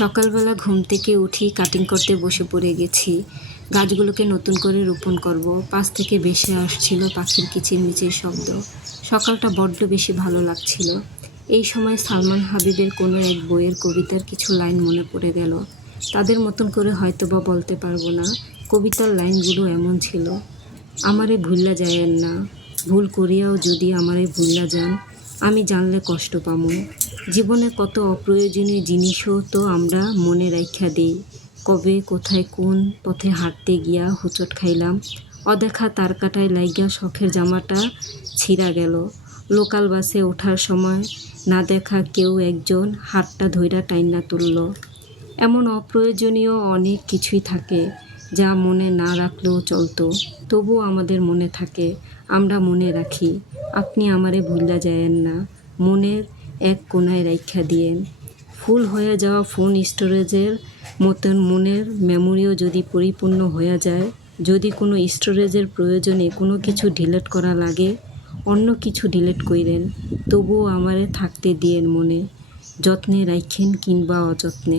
সকালবেলা ঘুম থেকে উঠি কাটিং করতে বসে পড়ে গেছি। গাছগুলোকে নতুন করে রোপণ করব। পাশ থেকে ভেসে আসছিল পাখির কিচিরমিচির শব্দ। সকালটা বড্ড বেশি ভালো লাগছিল। এই সময় সালমান হাবিবের কোনো এক বইয়ের কবিতার কিছু লাইন মনে পড়ে গেল। তাদের মতন করে হয়তোবা বলতে পারবো না, কবিতার লাইনগুলো এমন ছিল। আমারে ভুল্লা যায়েন না, ভুল করিয়াও যদি আমারে ভুল্লা যান, আমি জানলে কষ্ট পামু। জীবনে কত অপ্রয়োজনীয় জিনিসও তো আমরা মনে রাইখা দিই। কবে কোথায় কোন পথে হাঁটতে গিয়া হোঁচট খাইলাম, অদেখা তার কাটায় লাইগা শখের জামাটা ছিঁড়া গেল। লোকাল বাসে ওঠার সময় না দেখা কেউ একজন হাতটা ধইরা টাইনা তুলল। এমন অপ্রয়োজনীয় অনেক কিছুই থাকে যা মনে না রাখলেও চলতো, তবুও আমাদের মনে থাকে, আমরা মনে রাখি। আপনি আমারে ভুল্লা যায়েন না, মনের এক কোনায় রাইখা দিয়েন। ফুল হয়ে যাওয়া ফোন স্টোরেজের মতন মনের মেমোরিও যদি পরিপূর্ণ হয়ে যায়, যদি কোনো স্টোরেজের প্রয়োজনে কোনো কিছু ডিলিট করা লাগে, অন্য কিছু ডিলিট কইরেন, তবুও আমারে থাকতে দিয়েন মনে, যত্নে রাইখেন কিংবা অযত্নে।